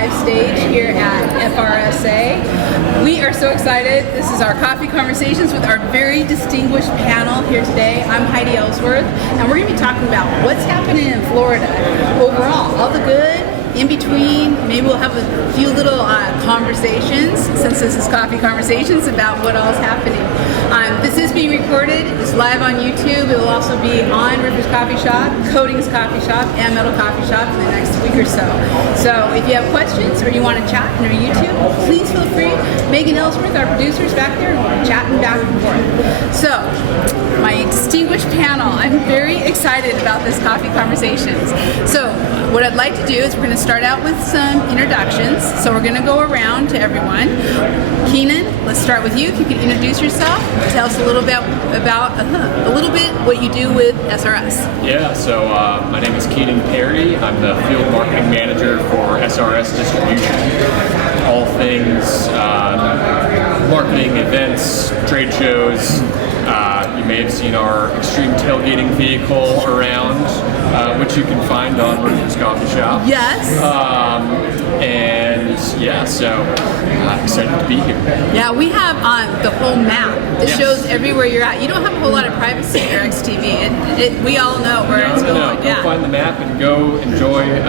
live stage here at FRSA. We are so excited. This is our Coffee Conversations with our very distinguished panel here today. I'm Heidi Ellsworth, and we're going to be talking about what's happening in Florida overall, all the good, in between. Maybe we'll have a few little conversations, since this is Coffee Conversations, about what all is happening. This is being recorded. It's live on YouTube. It will also be on Rivers Coffee Shop, Coatings Coffee Shop, and Metal Coffee Shop in the next week or so. So if you have questions or you want to chat on our YouTube, please feel free. Megan Ellsworth, our producer, is back there, and we're chatting back and forth. So, my distinguished panel, I'm very excited about this Coffee Conversations. So, what I'd like to do is we're going to start out with some introductions. So we're going to go around to everyone. Keenan, let's start with you. If you could introduce yourself, tell us a little bit about what you do with SRS. Yeah, so my name is Keenan Perry. I'm the field marketing manager for SRS Distribution. All things marketing, events, trade shows. You may have seen our extreme tailgating vehicle around, which you can find on Rivers Coffee Shop. Yes. And yeah, so excited to be here. Yeah, we have the whole map. It shows everywhere you're at. You don't have a whole lot of privacy at XTV. We all know where it's going. No. Go find the map and go enjoy a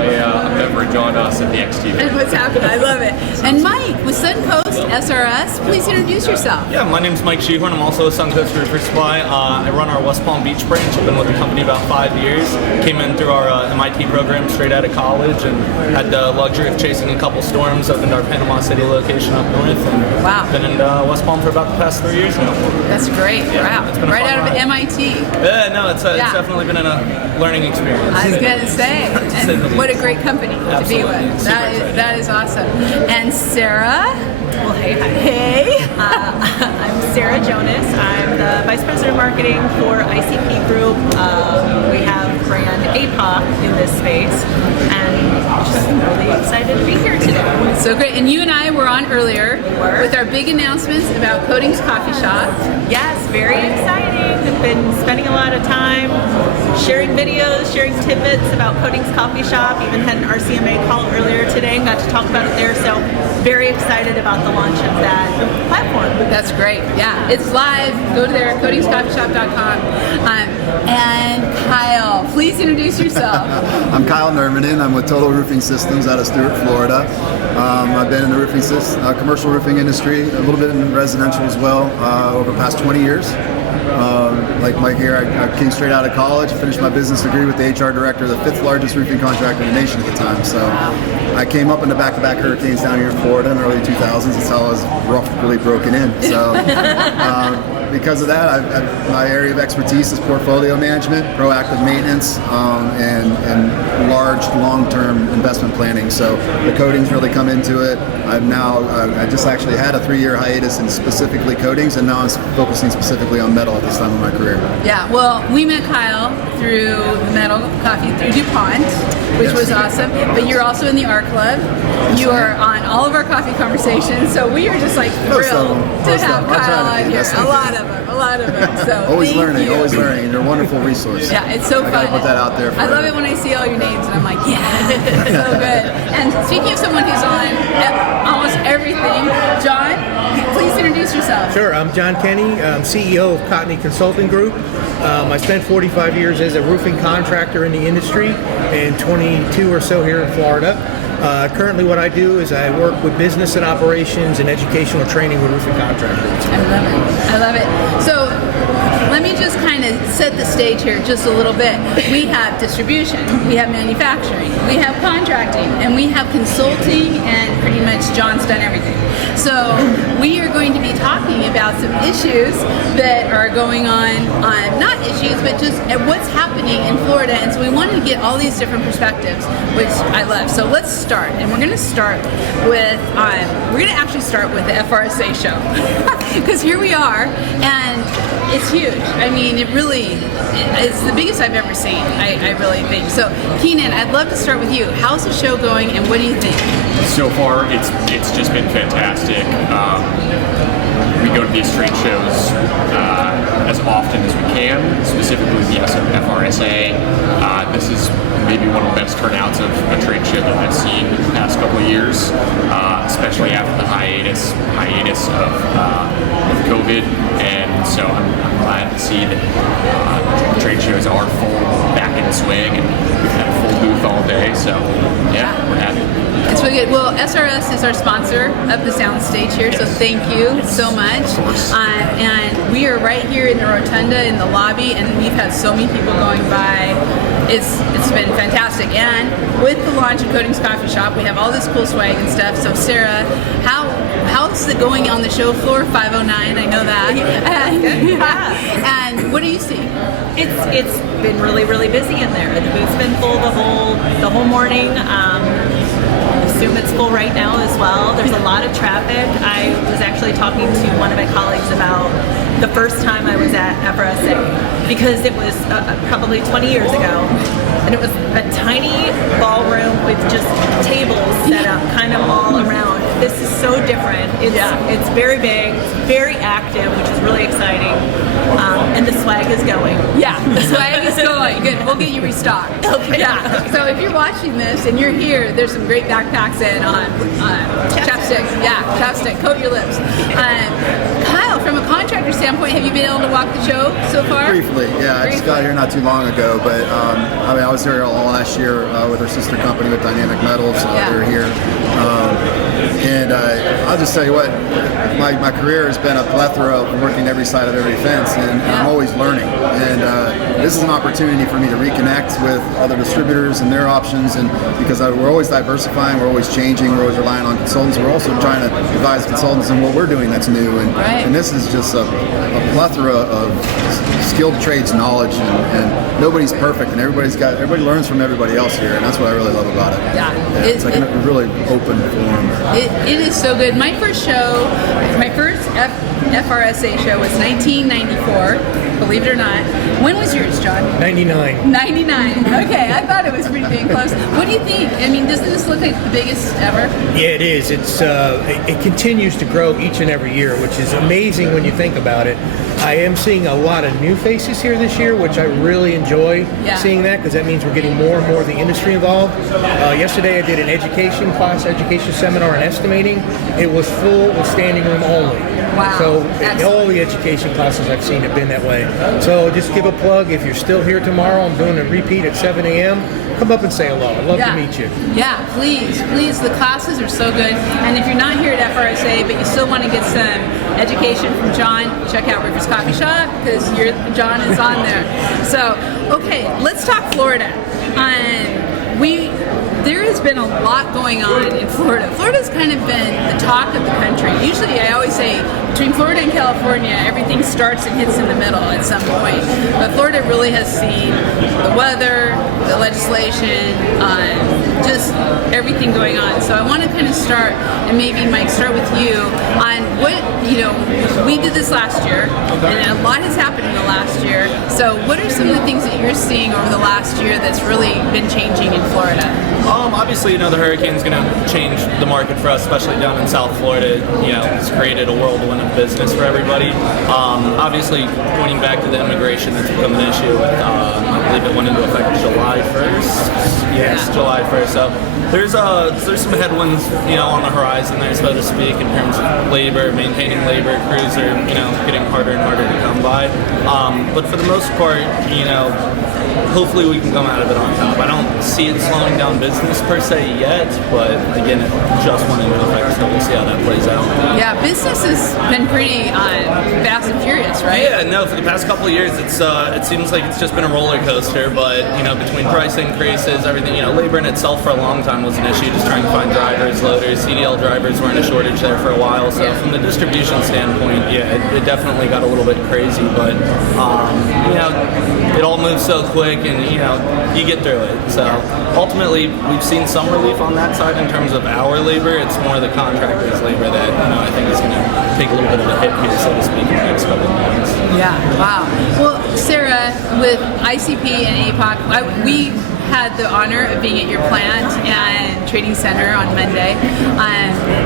beverage on us at the XTV. And what's happening? I love it. And Mike with Suncoast SRS, please introduce yourself. Yeah, my name's Mike Shehorn. I'm also a Suncoast River Supply. I run our West Palm Beach branch. I've been with the company about 5 years. Came in through our MIT program straight out of college and had the luxury of chasing a couple storms. Opened our Panama City location up north. And wow. Been in West Palm for about the past 3 years now. That's great. Yeah, wow. It's been right out ride. of MIT. Yeah, no, it's definitely been a learning experience. I was going to say. And what a great company to be with. That is awesome. And Sarah? Well, hey. I'm Sarah Jonas. I'm the Vice President of Marketing for ICP Group. We have brand APOC in this space, and just really excited to be here today. So great. And you and I were on earlier with our big announcements about Coatings Coffee Shop. Yes, very exciting. I've been spending a lot of time sharing videos, sharing tidbits about Coatings Coffee Shop. Even had an RCMA call earlier today and got to talk about it there. So very excited about the launch of that platform. That's great. Yeah, it's live. Go to there, coatingscoffeeshop.com. And Kyle, please introduce yourself. I'm Kyle Nermanen. I'm with Total Roofing Systems out of Stuart, Florida. I've been in the roofing commercial roofing industry, a little bit in residential as well, over the past 20 years. Like Mike here, I came straight out of college, finished my business degree with the HR director of the 5th largest roofing contractor in the nation at the time. So I came up in the back-to-back hurricanes down here in Florida in the early 2000s. That's how I was really broken in. So because of that, my area of expertise is portfolio management, proactive maintenance, and large, long-term investment planning. So the coatings really come into it. I just actually had a 3-year hiatus in specifically coatings, and now I'm focusing specifically on metal at this time of my career. Yeah, well, we met Kyle through Metal Coffee, through DuPont, which was awesome. But you're also in the Art Club. You are on all of our coffee conversations, so we are just like thrilled to have Kyle on here. A lot of them. So always learning, and you're a wonderful resource. Yeah, it's so fun. I gotta put that out there. I love it when I see all your names, and I'm like, yeah, so good. And speaking of someone who's on almost everything, John, please introduce yourself. Sure, I'm John Kenny. I'm CEO of Cottony Consulting Group. I spent 45 years as a roofing contractor in the industry and 22 or so here in Florida. Currently what I do is I work with business and operations and educational training with roofing contractors. I love it. So let me just kind of set the stage here just a little bit. We have distribution, we have manufacturing, we have contracting, and we have consulting, and pretty much John's done everything. So we are going to be talking about some issues that are going on, not issues, but just what's happening in Florida. And so we wanted to get all these different perspectives, which I love. So let's start. And we're going to start with, the FRSA show. Because here we are, and it's huge. I mean, it's the biggest I've ever seen, I really think. So Keenan, I'd love to start with you. How's the show going, and what do you think? So far, it's just been fantastic. We go to these trade shows as often as we can, specifically the FRSA. This is maybe one of the best turnouts of a trade show that I've seen in the past couple of years, especially after the hiatus of COVID. And so I'm glad to see that trade shows are back in swing, and we've had a full booth all day. So yeah, we're happy. It's really good. Well, SRS is our sponsor of the soundstage here, so thank you so much. And we are right here in the rotunda in the lobby, and we've had so many people going by. It's been fantastic. And with the launch of Coatings Coffee Shop, we have all this cool swag and stuff. So Sarah, how's it going on the show floor? 509, I know that. And what do you see? It's been really, really busy in there. The booth's been full the whole morning. I assume it's full right now as well. There's a lot of traffic. I was actually talking to one of my colleagues about the first time I was at FRSA, because it was probably 20 years ago, and it was a tiny ballroom with just tables set up kind of all around. This is so different. It's very big, very active, which is really exciting, and the swag is going. Yeah, the swag is going. Good, we'll get you restocked. Okay. Yeah. So if you're watching this and you're here, there's some great backpacks and chapstick. Yeah, chapstick. Coat your lips. Kyle, from a contractor standpoint, have you been able to walk the show so far? Briefly, yeah. I just got here not too long ago, but I was here all last year with our sister company with Dynamic Metals. They were here. And I'll just tell you what, my career has been a plethora of working every side of every fence, and I'm always learning. And this is an opportunity for me to reconnect with other distributors and their options, and because we're always diversifying, we're always changing, we're always relying on consultants. We're also trying to advise consultants on what we're doing that's new, and this is just a plethora of skilled trades knowledge, and nobody's perfect, and everybody learns from everybody else here, and that's what I really love about it. Yeah, it's like a really open forum. It is so good. My first FRSA show was 1994, believe it or not. When was yours, John? 99. 99. Okay, I thought it was pretty dang close. What do you think? I mean, doesn't this look like the biggest ever? Yeah, it is. It continues to grow each and every year, which is amazing when you think about it. I am seeing a lot of new faces here this year, which I really enjoy seeing that, because that means we're getting more and more of the industry involved. Yesterday I did an education seminar on estimating. It was full with standing room only. Wow. So Excellent. all the education classes I've seen have been that way. So just give a plug. If you're still here tomorrow, I'm doing a repeat at 7 a.m. Come up and say hello. I'd love to meet you. Yeah, please. The classes are so good. And if you're not here at FRSA, but you still want to get some education from John, check out Rivers Coffee Shop, because John is on there. So, okay, let's talk Florida. There has been a lot going on in Florida. Florida's kind of been the talk of the country. Usually I always say between Florida and California, everything starts and hits in the middle at some point. But Florida really has seen the weather, the legislation, just everything going on. So I want to kind of start, and maybe Mike, start with you on what, we did this last year, and a lot has happened in the last year. So what are some of the things that you're seeing over the last year that's really been changing in Florida? Obviously, the hurricane's going to change the market for us, especially down in South Florida. It's created a whirlwind of business for everybody. Obviously, pointing back to the immigration that's become an issue with, I believe it went into effect July 1st. Yes, July 1st. So there's some headwinds, on the horizon there, so to speak, in terms of labor, maintaining labor. Crews are, getting harder and harder to come by. But for the most part, hopefully we can come out of it on top. I don't see it slowing down business per se yet, but again, it just went into effect, so we'll see how that plays out. Yeah, business has been pretty fast and furious, right? Yeah, no, for the past couple of years, it seems like it's just been a roller coaster, but, between price increases, everything, labor in itself for a long time was an issue, just trying to find drivers, loaders, CDL drivers were in a shortage there for a while, so from the distribution standpoint, it definitely got a little bit crazy, but, it all moves so quick, and you get through it. So ultimately, we've seen some relief on that side in terms of our labor. It's more the contractors' labor that I think is going to take a little bit of a hit here, so to speak, in the next couple of months. Yeah. Wow. Well, Sarah, with ICP and APOC, we had the honor of being at your plant and trading center on Monday.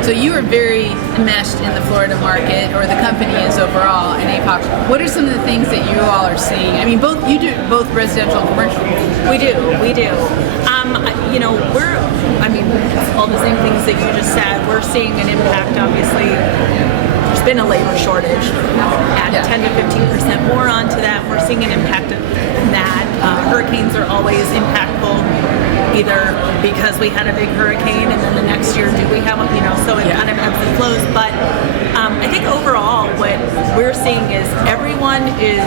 So you are very enmeshed in the Florida market, or the company is overall, in APOC. What are some of the things that you all are seeing? I mean, you do both residential and commercial. We do. We're, all the same things that you just said, we're seeing an impact, obviously. There's been a labor shortage. Add 10 to 15% more onto that. We're seeing an impact of that. Hurricanes are always impactful, either because we had a big hurricane and then the next year do we have one, so it kind of ebbs and flows. But I think overall what we're seeing is everyone is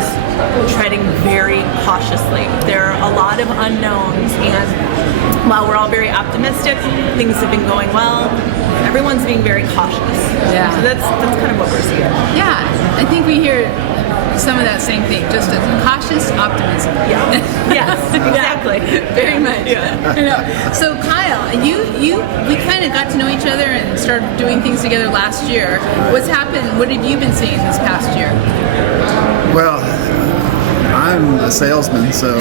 treading very cautiously. There are a lot of unknowns, and while we're all very optimistic, things have been going well, everyone's being very cautious. Yeah. So that's kind of what we're seeing. Yeah, I think we hear some of that same thing, just a cautious optimism. Yeah. Yes, exactly. Very much. Yeah. I know. So Kyle, we kind of got to know each other and started doing things together last year. What's happened? What have you been seeing this past year? Well, I'm a salesman, so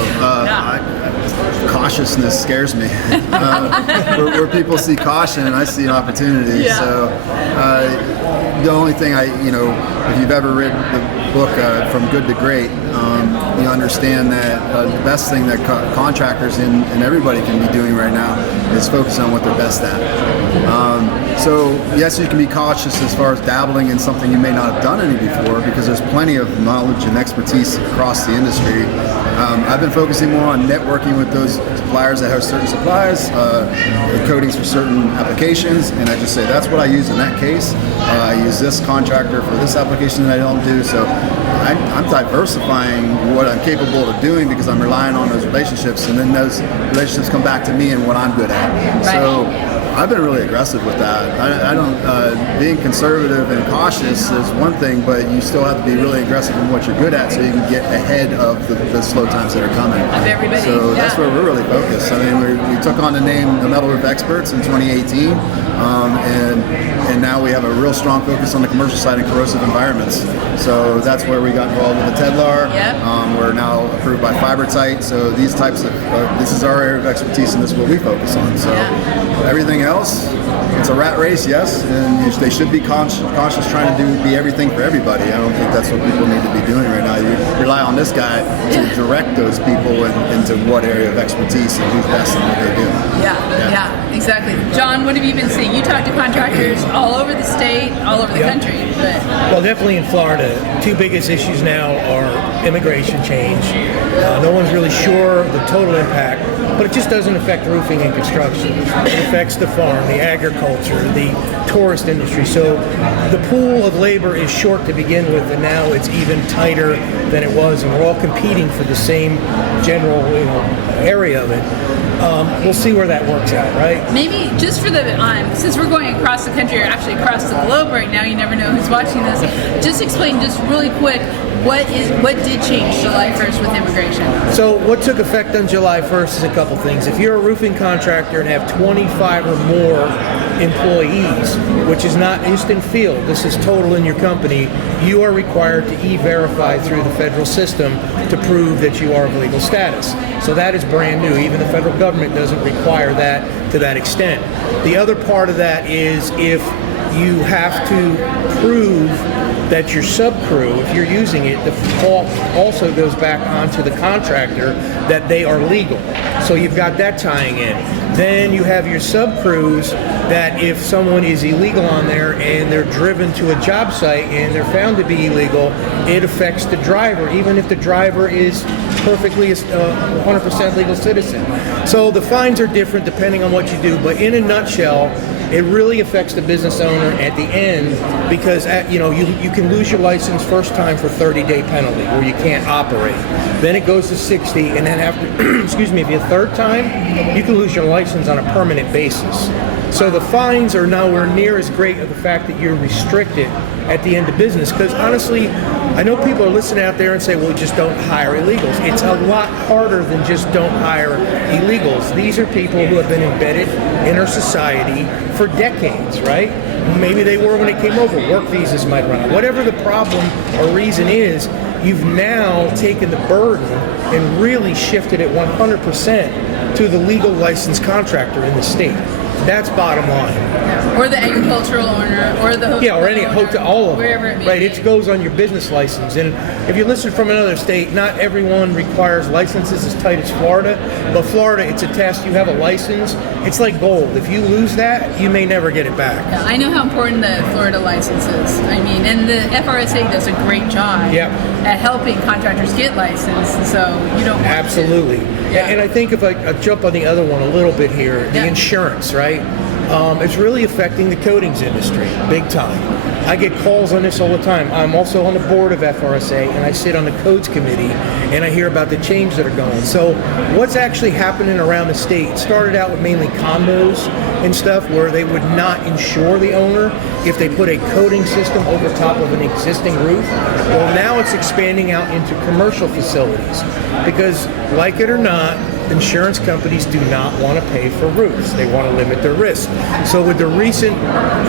cautiousness scares me. Where people see caution, I see an opportunity. Yeah. So the only thing if you've ever read the book From Good to Great, you understand that the best thing that contractors and everybody can be doing right now is focus on what they're best at. So yes, you can be cautious as far as dabbling in something you may not have done any before, because there's plenty of knowledge and expertise across the industry. I've been focusing more on networking with those suppliers that have certain supplies, the coatings for certain applications, and I just say that's what I use in that case. I use this contractor for this application that I don't do. So I'm diversifying what I'm capable of doing because I'm relying on those relationships, and then those relationships come back to me and what I'm good at. Right. So I've been really aggressive with that. I don't, being conservative and cautious is one thing, but you still have to be really aggressive in what you're good at so you can get ahead of the slow times that are coming. Of everybody. So that's where we're really focused. I mean, we took on the name the Metal Roof Experts in 2018, and now we have a real strong focus on the commercial side and corrosive environments. So that's where we got involved with the TEDLAR. Yep. We're now approved by FiberTite. So these types of, this is our area of expertise, and this is what we focus on. So everything else, it's a rat race, yes, and they should be cautious trying to be everything for everybody. I don't think that's what people need to be doing right now. You rely on this guy to direct those people into what area of expertise and who's best in what they do. Yeah, exactly. John, what have you been seeing? You talk to contractors all over the state, all over the country. But Well, definitely in Florida, two biggest issues now are immigration change. No one's really sure the total impact, but it just doesn't affect roofing and construction. It affects the farm, the agriculture, the tourist industry. So the pool of labor is short to begin with, and now it's even tighter than it was, and we're all competing for the same general area of it. We'll see where that works out, right? maybe just for the since we're going across the country, or actually across the globe right now, you never know who's watching this. Just explain, just really quick, what did change July 1st with immigration? So what took effect on July 1st is a couple things. If you're a roofing contractor and have 25 or more employees, which is not instant field, this is total in your company, you are required to e-verify through the federal system to prove that you are of legal status. So that is brand new. Even the federal government doesn't require that to that extent. The other part of that is if you have to prove that your subcrew, if you're using it, the fault also goes back onto the contractor that they are legal. So you've got that tying in. Then you have your subcrews that if someone is illegal on there and they're driven to a job site and they're found to be illegal, it affects the driver, even if the driver is perfectly 100% legal citizen. So the fines are different depending on what you do, but in a nutshell, it really affects the business owner at the end because you can lose your license first time for 30-day penalty where you can't operate. Then it goes to 60, and then after, excuse me, if you're third time, you can lose your license on a permanent basis. So the fines are nowhere near as great of the fact that you're restricted at the end of business. Because honestly, I know people are listening out there and say, well, just don't hire illegals. It's a lot harder than just don't hire illegals. These are people who have been embedded in our society for decades, right? Maybe they were when they came over. Work visas might run out. Whatever the problem or reason is, you've now taken the burden and really shifted it 100% to the legal licensed contractor in the state. That's bottom line. Or the agricultural owner, or the hotel or any owner, hotel, all of wherever it. it may Right, be. it goes on your business license. And if you listen from another state, not everyone requires licenses as tight as Florida. But Florida, it's a test. You have a license, it's like gold. If you lose that, you may never get it back. Yeah, I know how important the Florida license is. I mean, and the FRSA does a great job at helping contractors get licensed, so you don't want Absolutely. Yeah. And I think if I jump on the other one a little bit here, the Yeah. insurance, right? It's really affecting the coatings industry big time. I get calls on this all the time. I'm also on the board of FRSA, and I sit on the codes committee, and I hear about the change that are going. So what's actually happening around the state? It started out with mainly condos and stuff where they would not insure the owner if they put a coating system over top of an existing roof. Well, now it's expanding out into commercial facilities because, like it or not, insurance companies do not want to pay for roofs. They want to limit their risk. So with the recent,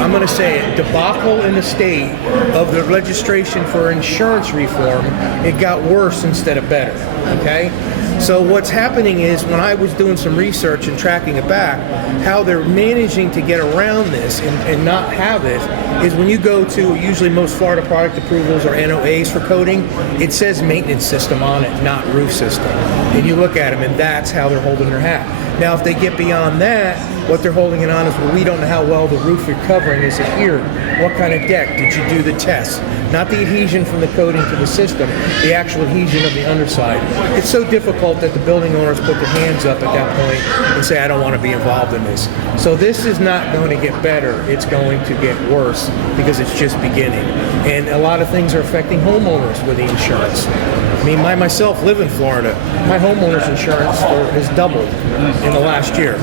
I'm going to say it, debacle in the state of the legislation for insurance reform, it got worse instead of better, okay? So what's happening is when I was doing some research and tracking it back, how they're managing to get around this and not have it is when you go to usually most Florida product approvals or NOAs for coating, it says maintenance system on it, not roof system. And you look at them and that's how they're holding their hat. Now if they get beyond that, what they're holding it on is, well, we don't know how well the roof you're covering is adhered. What kind of deck? Did you do the test? Not the adhesion from the coating to the system, the actual adhesion of the underside. It's so difficult that the building owners put their hands up at that point and say, I don't want to be involved in this. So this is not going to get better. It's going to get worse because it's just beginning. And a lot of things are affecting homeowners with the insurance. I mean, I myself live in Florida. My homeowner's insurance has doubled in the last year.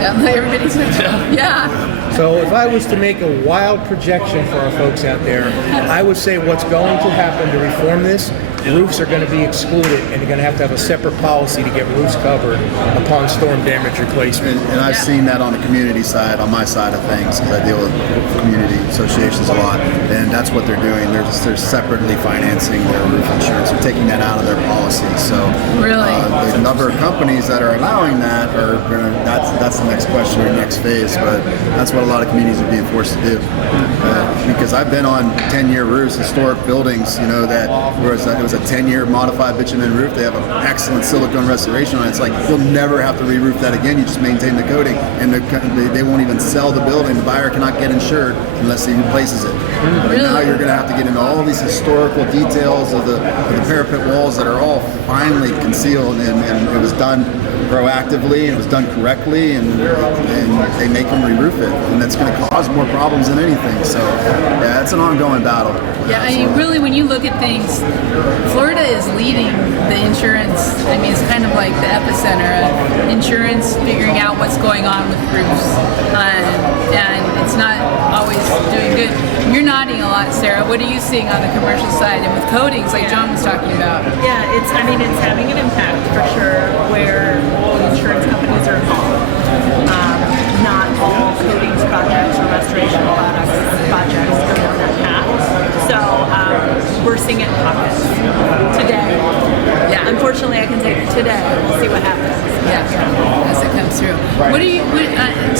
Yeah, everybody's like, yeah. So if I was to make a wild projection for our folks out there, I would say what's going to happen to reform this, roofs are going to be excluded and you're going to have a separate policy to get roofs covered upon storm damage replacement. And I've seen that on the community side, on my side of things, because I deal with community associations a lot, and that's what they're doing. They're separately financing their roof insurance. They're taking that out of their policy. So Really? The number of companies that are allowing that are going to, that's the next question or next phase, but that's what a lot of communities are being forced to do. Because I've been on 10-year roofs, historic buildings, you know, that where it was a 10-year modified bitumen roof. They have an excellent silicone restoration on it. It's like you'll never have to re-roof that again. You just maintain the coating, and they won't even sell the building. The buyer cannot get insured unless he replaces it. Really? Now you're going to have to get into all these historical details of the parapet walls that are all finely concealed, and it was done proactively, and it was done correctly, and they make them re-roof it, and that's going to cause more problems than anything. So yeah, it's an ongoing battle. Yeah, I mean, really, when you look at things, Florida is leading the insurance. I mean, it's kind of like the epicenter of insurance, figuring out what's going on with roofs, and it's not always doing good. You're nodding a lot, Sarah. What are you seeing on the commercial side and with coatings, like John was talking about? Yeah, it's having an impact for sure where the insurance companies are involved. Not all coatings projects or restoration projects are on that path. So we're seeing it in pockets today. Yeah. Unfortunately, I can say today. We'll see what happens. Yeah, as it comes through.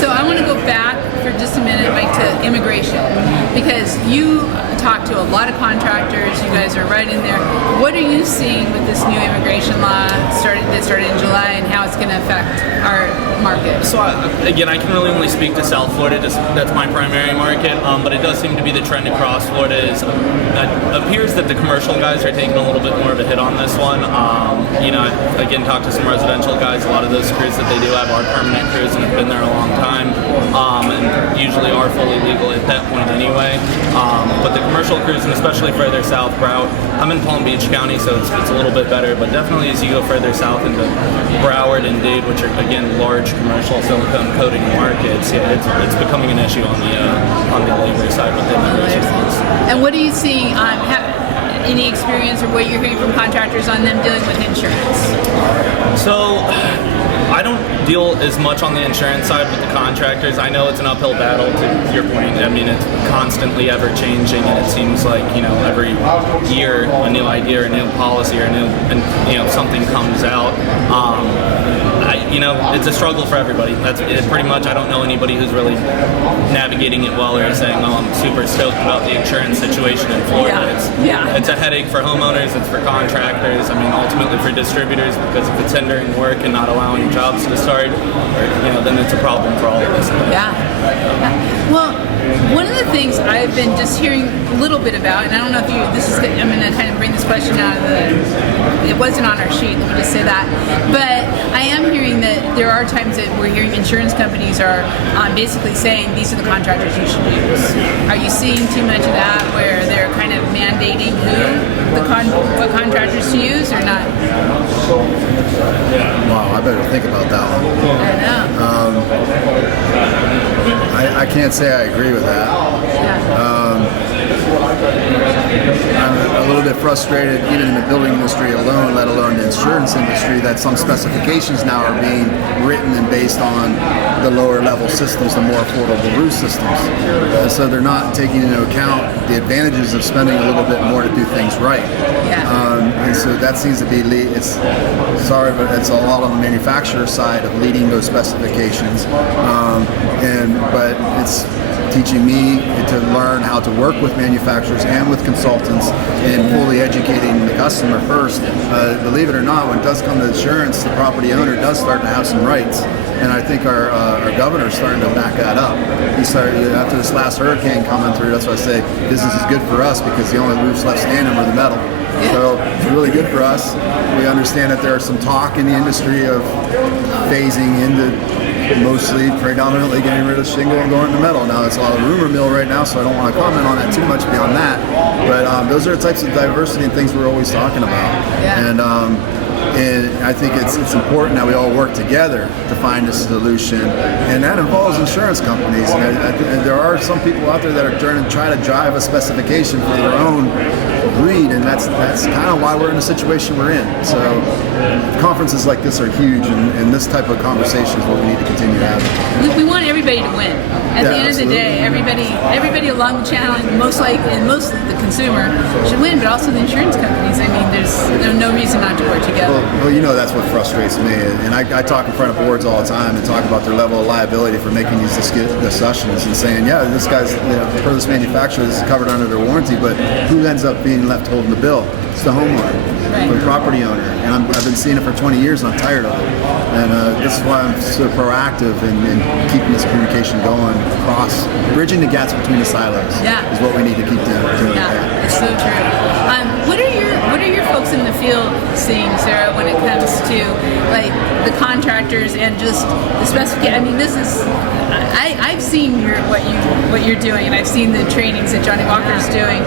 So I want to go back for just a minute, Mike, to immigration, because you talk to a lot of contractors. You guys are right in there. What are you seeing with this new immigration law that started in July, and how it's going to affect our market? So again, I can really only speak to South Florida. That's my primary market, but it does seem to be the trend across Florida. It appears that the commercial guys are taking a little bit more of a hit on this one. Again, talk to some residential guys. A lot of those crews that they do have are permanent crews and have been there a long time, and usually are fully legal at that point anyway. But the commercial crews, and especially further south, Broward. I'm in Palm Beach County, so it's a little bit better. But definitely as you go further south into Broward and Dade, which are again large commercial silicone coating markets, yeah, it's becoming an issue on the labor side with the immigration laws. And what are you seeing on any experience or what you're hearing from contractors on them dealing with insurance? So I don't deal as much on the insurance side with the contractors. I know it's an uphill battle, to your point. I mean, it's constantly ever changing, and it seems like, every year a new idea or a new policy or something comes out. it's a struggle for everybody. That's it, pretty much. I don't know anybody who's really navigating it well or saying, "Oh, I'm super stoked about the insurance situation in Florida." It's a headache for homeowners. It's for contractors. I mean, ultimately for distributors, because if it's hindering work and not allowing jobs to start, then it's a problem for all of us. Well, one of the things I've been just hearing a little bit about, and I don't know if I'm going to kind of bring this question out of it wasn't on our sheet, let me just say that, but I am hearing that there are times that we're hearing insurance companies are basically saying these are the contractors you should use. Are you seeing too much of that where they're kind of mandating what contractors to use or not? Wow, I better think about that one. I know. I can't say I agree with that. I'm a little bit frustrated, even in the building industry alone, let alone the insurance industry, that some specifications now are being written and based on the lower level systems, the more affordable roof systems. So they're not taking into account the advantages of spending a little bit more to do things right. And so that seems to be, but it's a lot on the manufacturer side of leading those specifications. But it's teaching me to learn how to work with manufacturers and with consultants and fully educating the customer first. Believe it or not, when it does come to insurance, the property owner does start to have some rights. And I think our governor is starting to back that up. After this last hurricane coming through, that's why I say business is good for us, because the only roofs left standing were the metal. So it's really good for us. We understand that there's some talk in the industry of phasing into mostly predominantly getting rid of shingle and going to metal. Now it's a lot of rumor mill right now, so I don't want to comment on that too much beyond that. But those are the types of diversity and things we're always talking about. And I think it's important that we all work together to find a solution, and that involves insurance companies. And there are some people out there that are trying to drive a specification for their own greed, and that's kind of why we're in the situation we're in. So conferences like this are huge, and this type of conversation is what we need to continue to have. We want everybody to win. At the end of the day, everybody along the channel, and mostly the consumer should win, but also the insurance companies. I mean, there's no reason not to work together. Well, that's what frustrates me, and I talk in front of boards all the time and talk about their level of liability for making these discussions and saying, this guy's, per this manufacturer, this is covered under their warranty, but who ends up being left holding the bill? It's the homeowner, the property owner, and I've been seeing it for 20 years and I'm tired of it. And this is why I'm so proactive in keeping this communication going across, bridging the gaps between the silos is what we need to keep doing. Yeah, it's so true. What are your folks in the field seeing, Sarah, when it comes to like the contractors and just the specification? I mean, I've seen what you're doing, and I've seen the trainings that Johnny Walker's doing.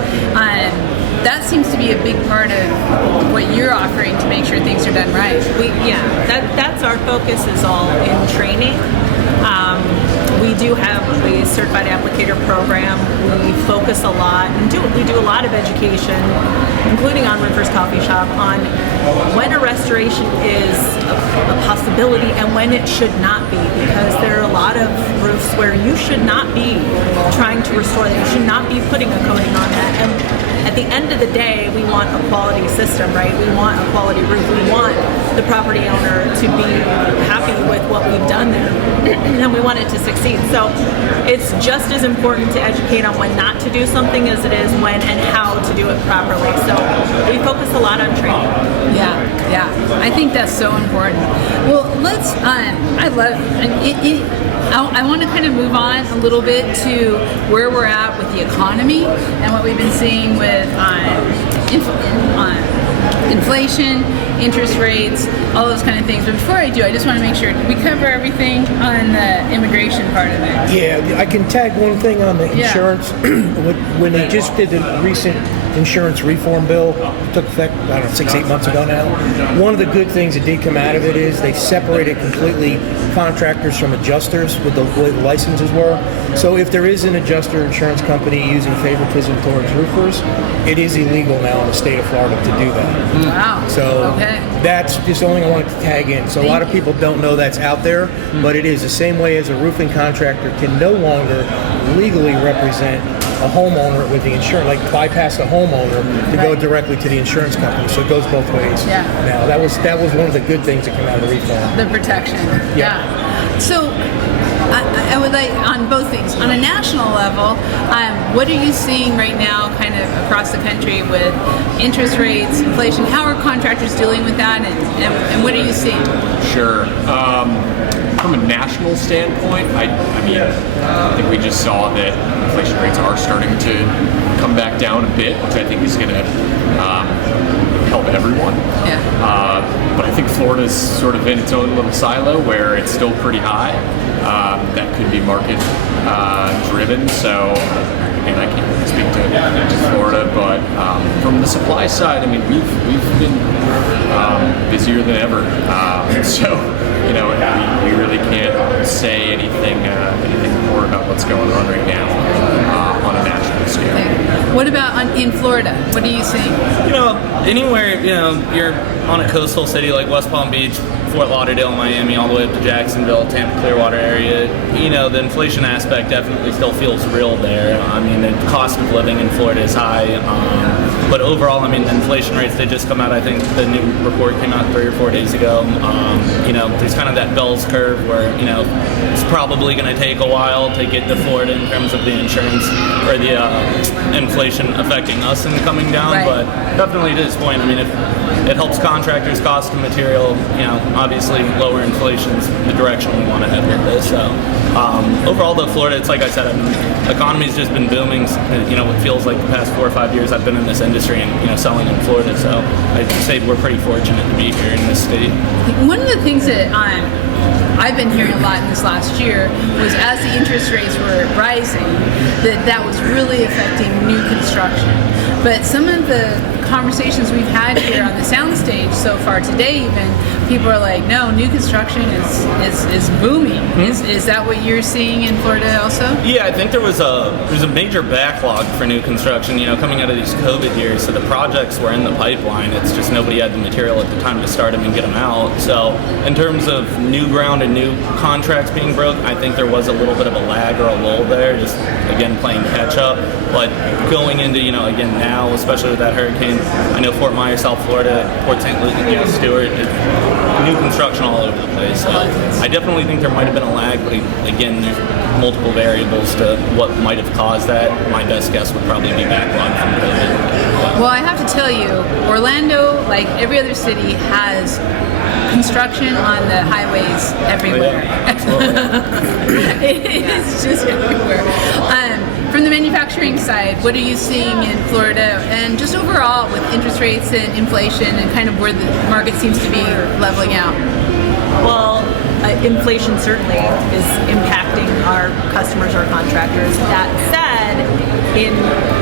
That seems to be a big part of what you're offering to make sure things are done right. That's our focus, is all in training. We do have a certified applicator program. We focus a lot and we do a lot of education, including on Roofers Coffee Shop, on when a restoration is a possibility and when it should not be, because there are a lot of roofs where you should not be trying to restore them. You should not be putting a coating on that. And at the end of the day, we want a quality system, right? We want a quality roof. We want the property owner to be happy with what we've done there, and we want it to succeed. So it's just as important to educate on when not to do something as it is when and how to do it properly. So we focus a lot on training. Yeah. I think that's so important. Well, let's. I love it. I want to kind of move on a little bit to where we're at with the economy and what we've been seeing with inflation, interest rates, all those kind of things. But before I do, I just want to make sure we cover everything on the immigration part of it. Yeah, I can tag one thing on the insurance. When they just did the recent insurance reform bill, it took effect, 6-8 months ago now. One of the good things that did come out of it is they separated completely contractors from adjusters with the way the licenses were. So if there is an adjuster insurance company using favoritism towards roofers, it is illegal now in the state of Florida to do that. Wow. So that's just the only thing I wanted to tag in. So a lot of people don't know that's out there, but it is the same way as a roofing contractor can no longer legally represent a homeowner with the insurance, like bypass the homeowner to go directly to the insurance company. So it goes both ways. Yeah. Now that was one of the good things that came out of the reform. The protection. Yeah. So I would like, on both things, on a national level, what are you seeing right now kind of across the country with interest rates, inflation? How are contractors dealing with that, and what are you seeing? Sure. From a national standpoint, I mean, I think we just saw that inflation rates are starting to come back down a bit, which I think is going to help everyone. Yeah. But I think Florida's sort of in its own little silo where it's still pretty high. That could be market driven. So again, I can't really speak to Florida, but from the supply side, I mean, we've been busier than ever. So you know, we really can't say anything more about what's going on right now on a national scale. Okay. What about in Florida? What are you seeing? You know, anywhere, you know, you're on a coastal city like West Palm Beach, Fort Lauderdale, Miami, all the way up to Jacksonville, Tampa, Clearwater area, you know, the inflation aspect definitely still feels real there. I mean, the cost of living in Florida is high, but overall, I mean, the inflation rates, they just come out, I think the new report came out 3 or 4 days ago. You know, there's kind of that Bell's curve where, you know, it's probably going to take a while to get to Florida in terms of the insurance or the inflation affecting us and coming down, Right. But definitely to this point, I mean, if it helps contractors, cost of material, you know, obviously lower inflation's the direction we want to head with this. So overall, though, Florida, it's like I said, I mean, the economy's just been booming. You know, it feels like the past 4 or 5 years I've been in this industry and, you know, selling in Florida. So I'd say we're pretty fortunate to be here in this state. One of the things that I've been hearing a lot in this last year was as the interest rates were rising, that was really affecting new construction. But some of the conversations we've had here on the soundstage so far today, even people are like, no, new construction is booming. Is that what you're seeing in Florida also? Yeah, I think there's a major backlog for new construction, you know, coming out of these COVID years. So the projects were in the pipeline. It's just nobody had the material at the time to start them and get them out. So in terms of new ground and new contracts being broke, I think there was a little bit of a lag or a lull there, just again playing catch up. But going into, you know, again now, especially with that hurricane, I know Fort Myers, South Florida, Port St. Lucie, you know, Stewart, new construction all over the place. So I definitely think there might have been a lag, but again, there's multiple variables to what might have caused that. My best guess would probably be backlog from COVID. Well, I have to tell you, Orlando, like every other city, has construction on the highways everywhere. It's just everywhere. From the manufacturing side, what are you seeing in Florida and just overall with interest rates and inflation and kind of where the market seems to be leveling out? Well, inflation certainly is impacting our customers, our contractors. That said, in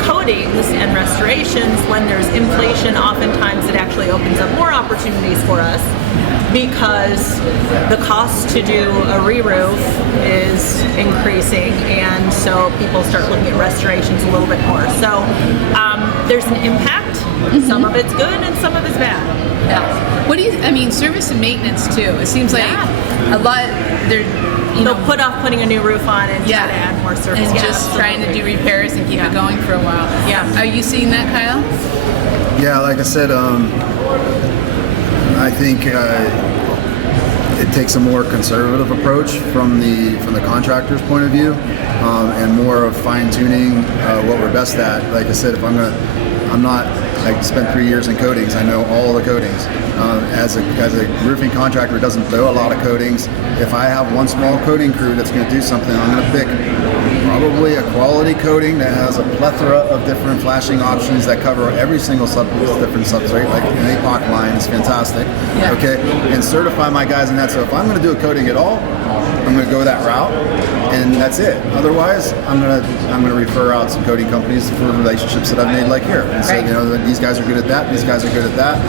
coatings and restorations, when there's inflation, oftentimes it actually opens up more opportunities for us because the cost to do a re-roof is increasing, and so people start looking at restorations a little bit more. So there's an impact. Some of it's good and some of it's bad. Yeah. What do you? I mean, service and maintenance too. It seems like a lot. They'll put off putting a new roof on and try to add more service. And just trying to do repairs and keep it going for a while. Yeah. Are you seeing that, Kyle? Yeah, like I said, I think it takes a more conservative approach from the contractor's point of view, and more of fine tuning what we're best at. Like I said, I spent 3 years in coatings. I know all the coatings. As a roofing contractor, doesn't know a lot of coatings. If I have one small coating crew that's going to do something, I'm going to pick probably a quality coating that has a plethora of different flashing options that cover every single different substrate. Like an APOC line is fantastic. Yeah. Okay, and certify my guys in that. So if I'm going to do a coating at all, I'm going to go that route, and that's it. Otherwise, I'm going to refer out some coating companies for relationships that I've made, like here, and say, you know, these guys are good at that. These guys are good at that.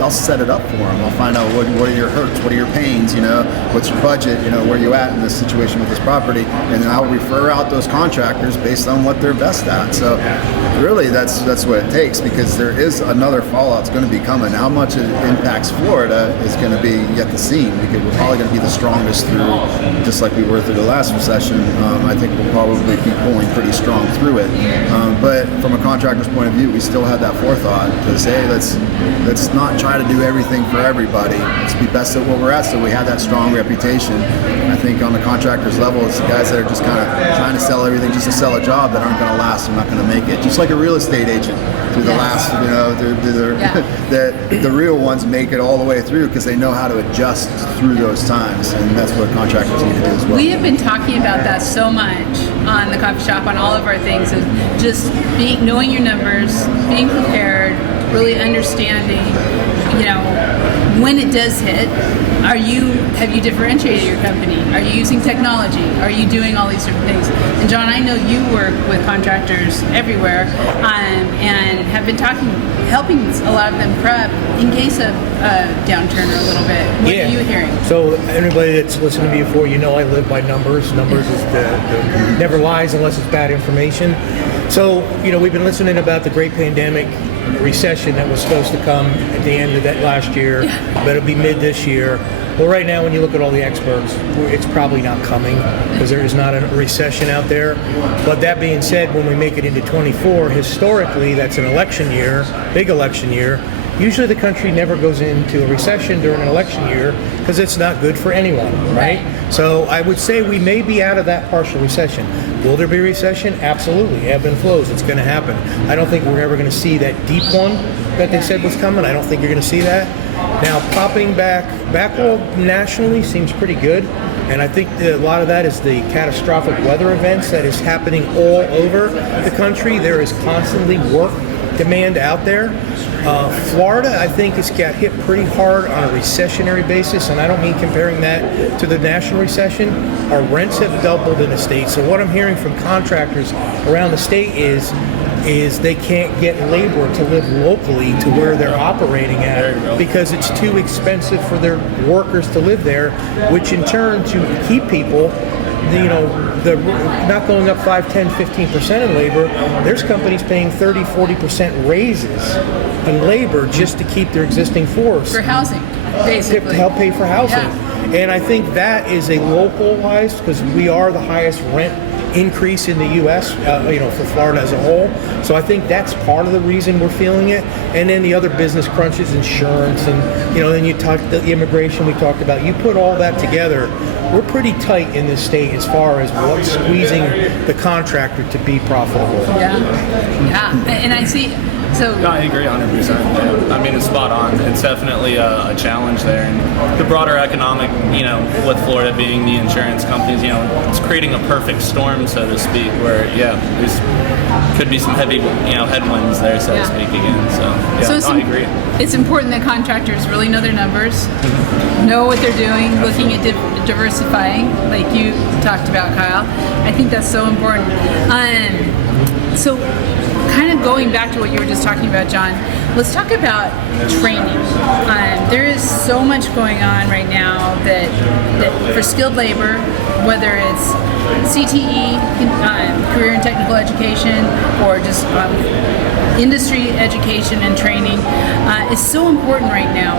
I'll set it up for them. I'll find out what are your hurts, what are your pains, you know, what's your budget, you know, where you at in this situation with this property, and then I'll refer out those contractors based on what they're best at. So really, that's what it takes, because there is another fallout that's going to be coming. How much it impacts Florida is going to be yet to see, because we're probably going to be the strongest through, just like like we were through the last recession, I think we'll probably be pulling pretty strong through it. But from a contractor's point of view, we still had that forethought to say, let's not try to do everything for everybody. Let's be best at what we're at, so we have that strong reputation. I think on the contractor's level, it's the guys that are just kind of trying to sell everything just to sell a job that aren't going to last and not going to make it. Just like a real estate agent through the last, the real ones make it all the way through because they know how to adjust through those times, and that's what contractors need to do as well. We have been talking about that so much on the coffee shop, on all of our things, of just knowing your numbers, being prepared, really understanding, when it does hit. Have you differentiated your company? Are you using technology? Are you doing all these different things? And John, I know you work with contractors everywhere, and have been helping a lot of them prep in case of a downturn or a little bit. What are you hearing? So anybody that's listened to me before, I live by numbers. Numbers is the never lies unless it's bad information. So, we've been listening about the great pandemic recession that was supposed to come at the end of that last year, but it'll be mid this year. Well, right now, when you look at all the experts, it's probably not coming because there is not a recession out there. But that being said, when we make it into 24, historically, that's an election year, big election year. Usually the country never goes into a recession during an election year because it's not good for anyone, right? So I would say we may be out of that partial recession. Will there be a recession? Absolutely. Ebb and flows. It's going to happen. I don't think we're ever going to see that deep one that they said was coming. I don't think you're going to see that. Now, popping backlog nationally seems pretty good. And I think a lot of that is the catastrophic weather events that is happening all over the country. There is constantly work demand out there. Florida, I think, has got hit pretty hard on a recessionary basis, and I don't mean comparing that to the national recession. Our rents have doubled in the state. So what I'm hearing from contractors around the state is they can't get labor to live locally to where they're operating at because it's too expensive for their workers to live there, which in turn to keep people, the not going up 5, 10, 15% in labor. There's companies paying 30, 40% raises in labor just to keep their existing force. For housing, basically. To help pay for housing. Yeah. And I think that is a localized, because we are the highest rent increase in the U.S., for Florida as a whole. So I think that's part of the reason we're feeling it. And then the other business crunches, insurance, and then you talk the immigration we talked about. You put all that together, we're pretty tight in this state as far as what's squeezing the contractor to be profitable. Yeah, and I see. So No, I agree 100%. Yeah. I mean, it's spot on. It's definitely a challenge there. And the broader economic, with Florida being the insurance companies, it's creating a perfect storm, so to speak, where, there's could be some heavy, headwinds there, so to speak, again. So, I agree. It's important that contractors really know their numbers, know what they're doing, looking at diversifying, like you talked about, Kyle. I think that's so important. So kind of going back to what you were just talking about, John, let's talk about training. There is so much going on right now that for skilled labor, whether it's CTE, career and technical education, or just industry education and training, is so important right now.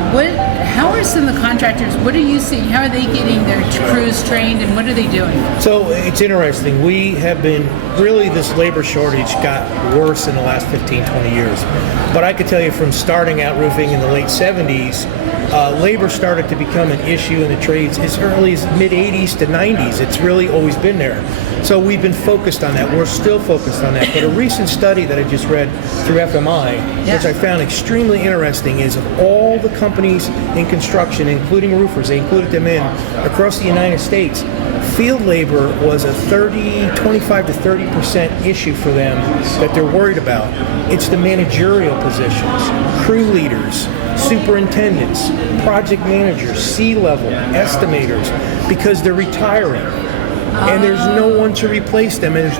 How are some of the contractors, what are you seeing? How are they getting their crews trained, and what are they doing? So it's interesting. We have been, this labor shortage got worse in the last 15, 20 years. But I could tell you from starting out roofing in the late 70s, labor started to become an issue in the trades as early as mid-80s to 90s. It's really always been there. So we've been focused on that. We're still focused on that. But a recent study that I just read through FMI, which I found extremely interesting, is of all the companies in construction, including roofers, they included them in, across the United States, field labor was a 25 to 30% issue for them that they're worried about. It's the managerial positions, crew leaders, superintendents, project managers, C-level, estimators, because they're retiring. And there's no one to replace them, and there's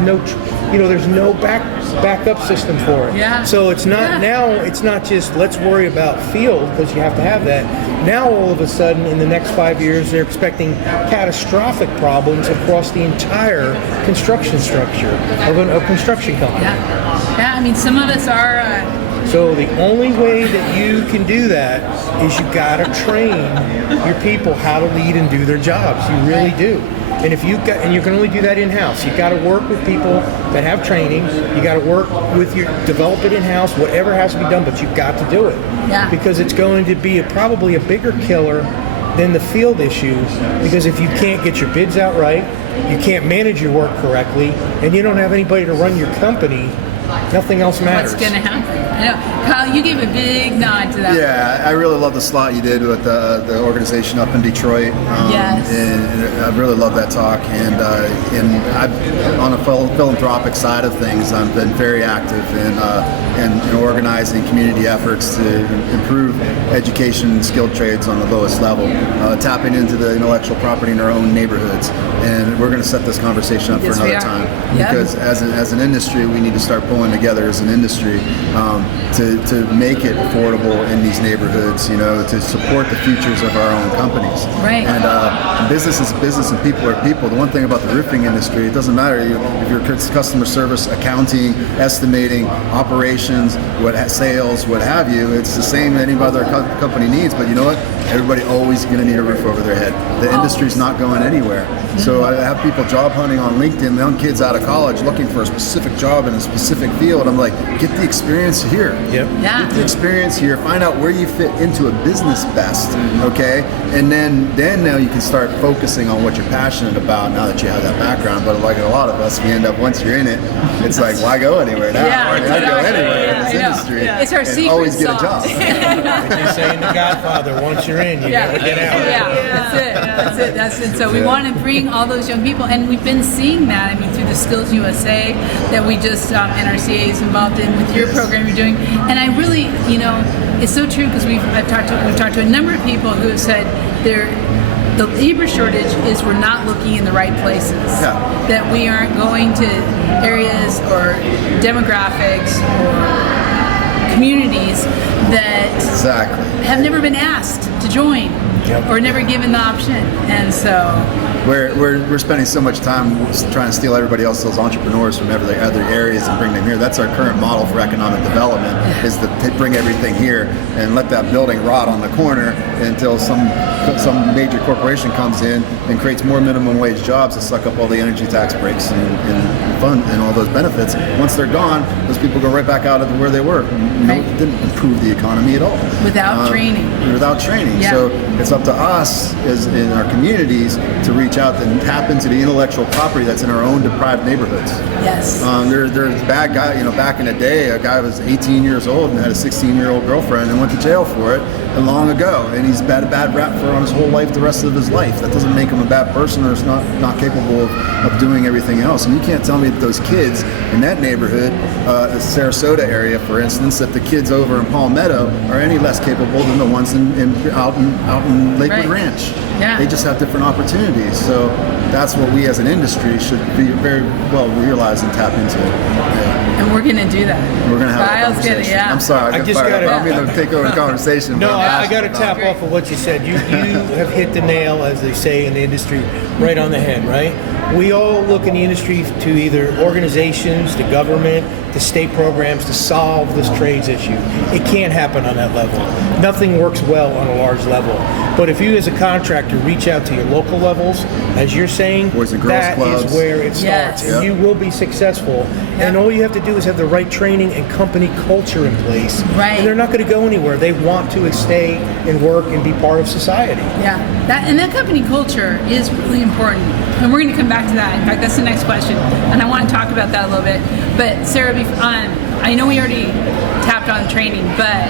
no backup system for it. Yeah. So it's not now. It's not just let's worry about field because you have to have that. Now all of a sudden, in the next 5 years, they're expecting catastrophic problems across the entire construction structure of a construction company. Yeah. I mean, some of us are. So the only way that you can do that is you got to train your people how to lead and do their jobs. You really do. And if you can only do that in-house. You got to work with people that have training. You got to work with develop it in-house. Whatever has to be done, but you got to do it. Yeah. Because it's going to be probably a bigger killer than the field issue. Because if you can't get your bids out right, you can't manage your work correctly, and you don't have anybody to run your company, nothing else matters. What's going to happen? I know. Kyle, you gave a big nod to that. Yeah, I really love the slot you did with the organization up in Detroit. Yes. And I really love that talk. And I've, on a philanthropic side of things, I've been very active in organizing community efforts to improve education and skilled trades on the lowest level, tapping into the intellectual property in our own neighborhoods. And we're going to set this conversation up Yes, for we another are. time. Yep. Because as an industry, we need to start pulling together as an industry to make it affordable in these neighborhoods, to support the futures of our own companies. Right. And business is business and people are people. The one thing about the roofing industry, it doesn't matter if you're customer service, accounting, estimating, operations, sales, what have you. It's the same any other company needs, but you know what? Everybody always going to need a roof over their head. The industry's not going anywhere. So I have people job hunting on LinkedIn, young kids out of college looking for a specific job in a specific field. I'm like, get the experience here. Yep. Yeah. Get the experience here. Find out where you fit into a business best, okay? And then now you can start focusing on what you're passionate about now that you have that background. But like a lot of us, we end up, once you're in it, it's like, why go anywhere now? Yeah, I'd go exactly. anywhere in this I know. industry. Yeah. It's our and secret always get a sauce. job. They say in The Godfather, once you're in, you never get out. Yeah, that's it. So we want to bring all those young people, and we've been seeing that. I mean, through the Skills USA that we just NRCA is involved in with your program you're doing, and I really, it's so true because we've talked to a number of people who have said the labor shortage is we're not looking in the right places. Yeah. That we aren't going to areas or demographics or communities that Exactly. have never been asked to join or never given the option, and so We're spending so much time trying to steal everybody else, those entrepreneurs from other areas and bring them here. That's our current model for economic development, is to bring everything here and let that building rot on the corner until some major corporation comes in and creates more minimum wage jobs to suck up all the energy tax breaks and fund and all those benefits. Once they're gone, those people go right back out of where they were. It didn't improve the economy at all. without training. Without training. Yeah. So it's up to us as in our communities to reach out and tap into the intellectual property that's in our own deprived neighborhoods. Yes. There's bad guy, back in the day, a guy was 18 years old and had a 16-year-old girlfriend and went to jail for it long ago, and he's had a bad rap for on his whole life, the rest of his life. That doesn't make him a bad person or is not capable of doing everything else. And you can't tell me that those kids in that neighborhood, the Sarasota area, for instance, that the kids over in Palmetto are any less capable than the ones out in Lakewood Ranch. Yeah. They just have different opportunities. So that's what we as an industry should be very well realize and tap into. And we're going to do that. We're going to have a Kyle's conversation. gonna, I'm sorry, I I just got fired gotta- up. I don't mean to take over the conversation. No, but I'm I got to passionate tap about it. off of what you said. You have hit the nail, as they say in the industry, right on the head, right? We all look in the industry to either organizations, to government, to state programs to solve this trades issue. It can't happen on that level. Nothing works well on a large level. But if you as a contractor reach out to your local levels, as you're saying, Boys and Girls that Clubs. is where it starts. Yes. And you will be successful. And all you have to do is have the right training and company culture in place. Right. And they're not going to go anywhere. They want to stay and work and be part of society. Yeah, that company culture is really important, and we're going to come back to that. In fact, that's the next question, and I want to talk about that a little bit. But Sarah, I know we already tapped on training, but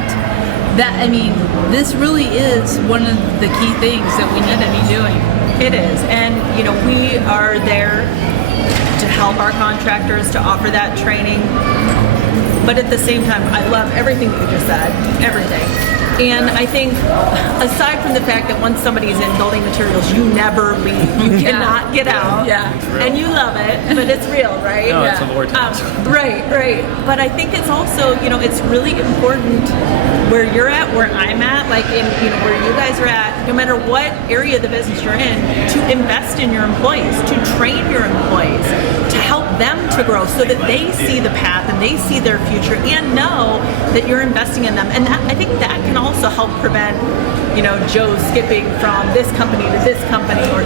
this really is one of the key things that we need to be doing. It is, and we are there to help our contractors to offer that training. But at the same time, I love everything that you just said, everything. And I think, aside from the fact that once somebody's in building materials, you never leave. You cannot get out. Yeah. And you love it, but it's real, right? No, it's a vortex. Right. But I think it's also, it's really important where you're at, where I'm at, like in, where you guys are at, no matter what area of the business you're in, to invest in your employees, to train your employees, to help them to grow so that they see the path and they see their future and know that you're investing in them. And I think that can also help prevent, Joe skipping from this company to this company, or,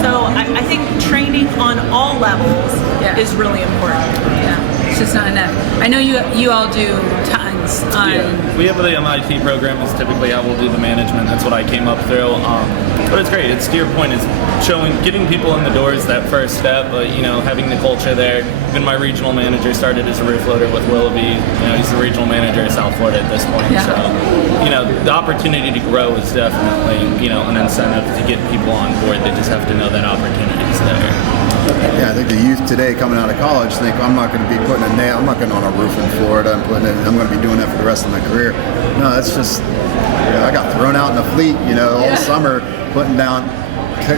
so I think training on all levels is really important. Yeah, it's just not enough. I know you all do tons on. Yeah, we have the MIT program is typically how we'll do the management. That's what I came up through. But it's great. It's to your point, is getting people in the door is that first step. But having the culture there. Even my regional manager started as a roof loader with Willoughby. He's the regional manager of South Florida at this point. Yeah. So the opportunity to grow is definitely an incentive to get people on board. They just have to know that opportunity is there. Yeah, I think the youth today coming out of college think I'm not going to be putting a nail, I'm not going on a roof in Florida. I'm going to be doing that for the rest of my career. No, that's just, I got thrown out in the fleet, all summer putting down,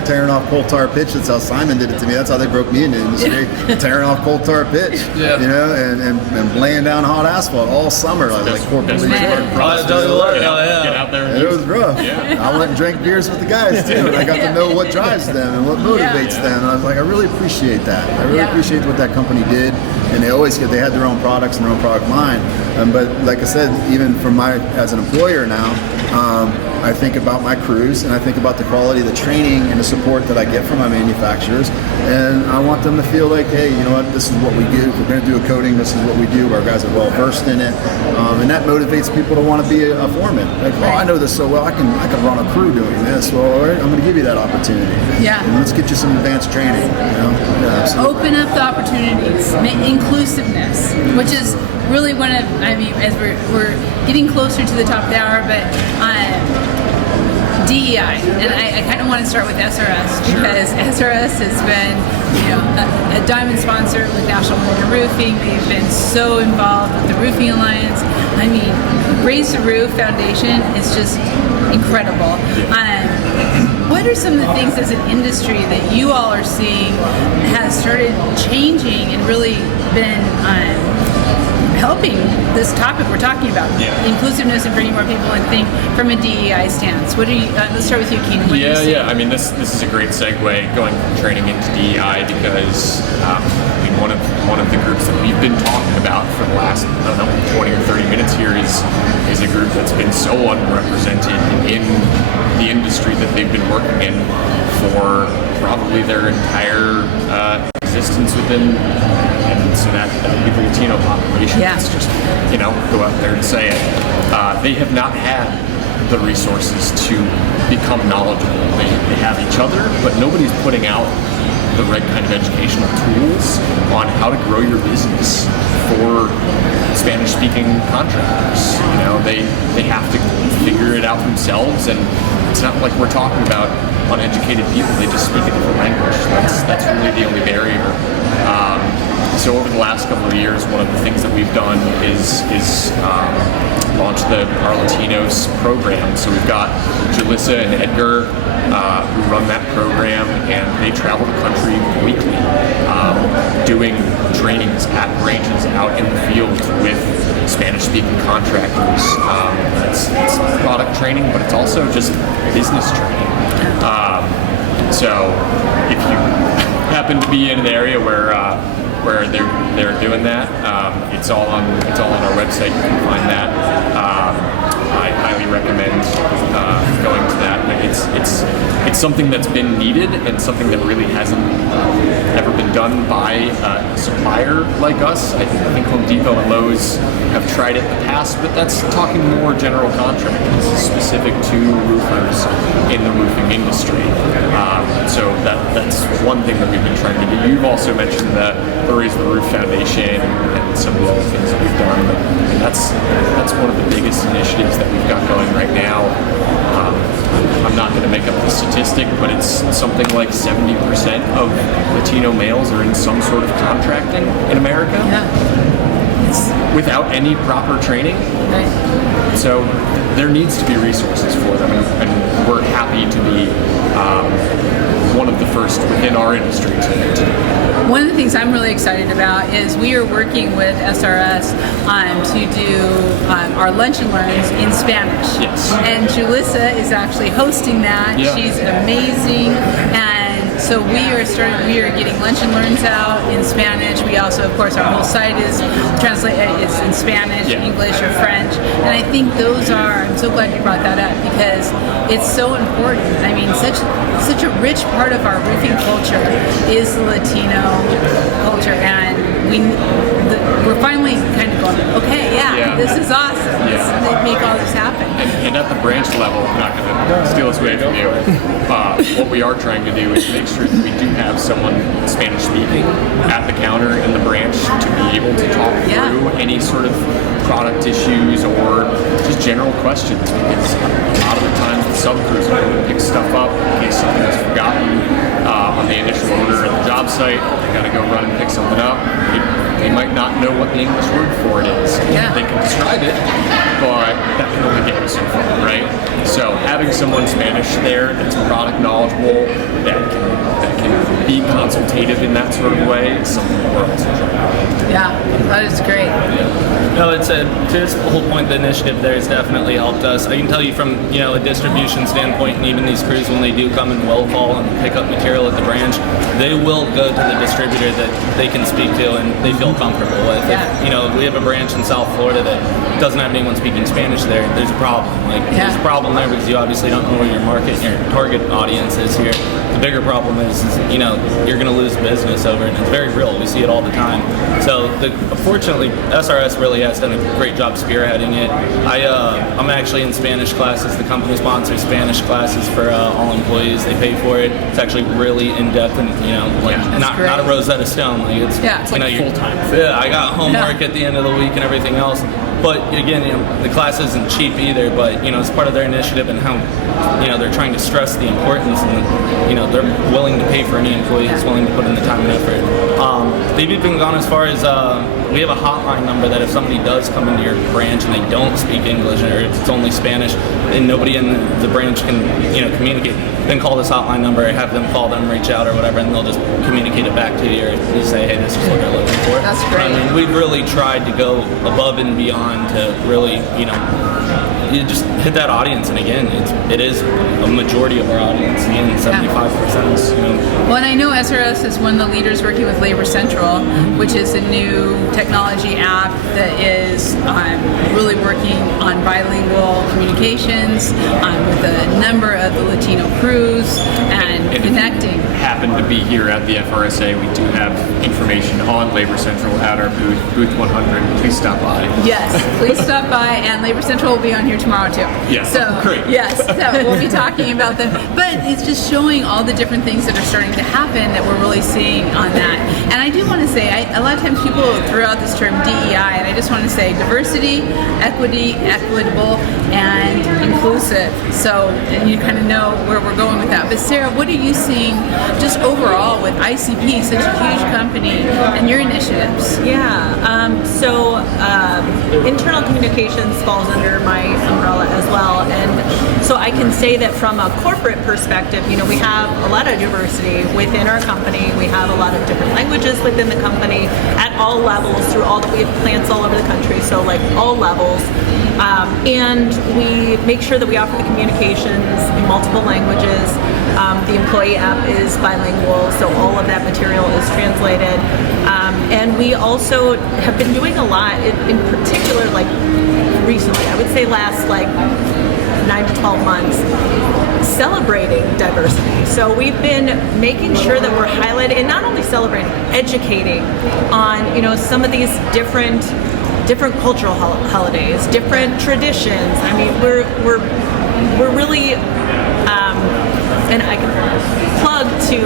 tearing off coal tar pitch. That's how Simon did it to me. That's how they broke me into the industry, tearing off coal tar pitch, and laying down hot asphalt all summer. I was like corporally Get out there. It was rough. Yeah. I went and drank beers with the guys too, and I got to know what drives them and what motivates them. And I was like, I really appreciate that. I really appreciate what that company did. And they had their own products and their own product line. But like I said, even from as an employer now, I think about my crews and I think about the quality of the training and the support that I get from my manufacturers, and I want them to feel like, hey, you know what, this is what we do. If we're going to do a coating, this is what we do. Our guys are well versed in it, and that motivates people to want to be a foreman. Like, oh, I know this so well, I can run a crew doing this. Well, all right, I'm going to give you that opportunity. Yeah. And let's get you some advanced training. Open up the opportunities, inclusiveness, which is really one of, as we're getting closer to the top of the hour, but DEI, and I kind of want to start with SRS because SRS has been, a diamond sponsor with National Morgan Roofing. They've been so involved with the Roofing Alliance. Raise the Roof Foundation is just incredible. What are some of the things as an industry that you all are seeing has started changing and really been helping this topic we're talking about, inclusiveness and bringing more people in, think from a DEI stance? What do you? Let's start with you, Keenan. This is a great segue going from training into DEI because one of the groups that we've been talking about for the last 20 or 30 minutes here is a group that's been so underrepresented in the industry that they've been working in for probably their entire existence within. And so that would be the Latino population. Yeah. Let's just, go out there and say it. They have not had the resources to become knowledgeable. They have each other, but nobody's putting out the right kind of educational tools on how to grow your business for Spanish-speaking contractors. They have to figure it out themselves, and it's not like we're talking about uneducated people. They just speak a different language. That's really the only barrier. So over the last couple of years, one of the things that we've done is launch our Latinos program. So we've got Julissa and Edgar who run that program, and they travel the country weekly doing trainings at ranges out in the field with Spanish-speaking contractors. It's product training, but it's also just business training. So if you happen to be in an area where they're doing that, it's all on our website. You can find that. I highly recommend going to that. It's something that's been needed and something that really hasn't ever been done by a supplier like us. I think Home Depot and Lowe's have tried it in the past, but that's talking more general contracting. This is specific to roofers in the roofing industry. So that's one thing that we've been trying to do. You've also mentioned the Raise the Roof Foundation and some of the other things that we've done. And that's one of the biggest initiatives that we've got going right now. I'm not going to make up the statistic, but it's something like 70% of Latino males are in some sort of contracting in America. Yeah. Without any proper training. Right. So there needs to be resources for them, and we're happy to be one of the first within our industry to do. One of the things I'm really excited about is we are working with SRS to do our lunch and learns in Spanish. Yes. And Julissa is actually hosting that. Yeah. She's amazing, and So we are getting lunch and learns out in Spanish. We also, of course, our whole site is it's in Spanish, Yeah. English, or French. And I think I'm so glad you brought that up because it's so important. I mean, such a rich part of our roofing culture is the Latino culture, and we're finally kind of going, okay, Yeah. this is awesome. Let's make all this happen. And at the branch level, I'm not going to steal this away from you. What we are trying to do is make sure that we do have someone Spanish speaking at the counter in the branch to be able to talk through any sort of product issues or just general questions, because a lot of the times the sub crews are going to pick stuff up in case something is forgotten on the initial order at the job site. They got to go run and pick something up. They might not know what the English word for it is. Yeah. They can describe it, but that can only get you so far, right? So having someone Spanish there that's product knowledgeable, that can be consultative in that sort of way is something that we're also trying. Yeah, that is great. No, it's to this whole point, the initiative there has definitely helped us. I can tell you from a distribution standpoint, and even these crews when they do come and will call and pick up material at the branch, they will go to the distributor that they can speak to and they feel comfortable with. Yeah. If, we have a branch in South Florida that doesn't have anyone speaking Spanish there, there's a problem. There's a problem there because you obviously don't know where your market and your target audience is here. The bigger problem is you're going to lose business over it, and it's very real. We see it all the time. So fortunately, SRS really has done a great job spearheading it. I'm actually in Spanish classes. The company sponsors Spanish classes for all employees. They pay for it. It's actually really in depth and not a Rosetta Stone. It's like full time. Yeah, I got homework at the end of the week and everything else. But again, the class isn't cheap either. But it's part of their initiative and how they're trying to stress the importance, and they're willing to pay for any employee who's willing to put in the time and effort. They've even gone as far as we have a hotline number that if somebody does come into your branch and they don't speak English or it's only Spanish and nobody in the branch can communicate, then call this hotline number, have them call them, reach out or whatever, and they'll just communicate it back to you, or you say, hey, this is what they're looking for. That's great. I mean, we've really tried to go above and beyond to really, you just hit that audience. And again, it is a majority of our audience, again, 75% is, Well, and I know SRS is one of the leaders working with Labor Central, which is a new technology app that is really working on bilingual communications with a number of the Latino crews and connecting. If you happen to be here at the FRSA, we do have information on Labor Central at our booth 100. Please stop by. Yes, please stop by, and Labor Central will be on here tomorrow too. Yes, so great. Yes, so we'll be talking about them. But it's just showing all the different things that are starting to happen that we're really seeing on that. And I do want to say, a lot of times people throw out this term DEI, and I just want to say diversity, equity, equitable, and inclusive. So you kind of know where we're going with that. But Sarah, what are you seeing just overall with ICP, such a huge company, and your initiatives? Internal communications falls under my umbrella as well, and so I can say that from a corporate perspective, we have a lot of diversity within our company. We have a lot of different languages within the company at all levels. We have plants all over the country, so all levels, and we make sure that we offer the communications in multiple languages. The employee app is bilingual, so all of that material is translated. And we also have been doing a lot, in particular, recently, I would say last 9 to 12 months, celebrating diversity. So we've been making sure that we're highlighting, and not only celebrating, educating on some of these different cultural holidays, different traditions. I mean, we're really. And I can plug to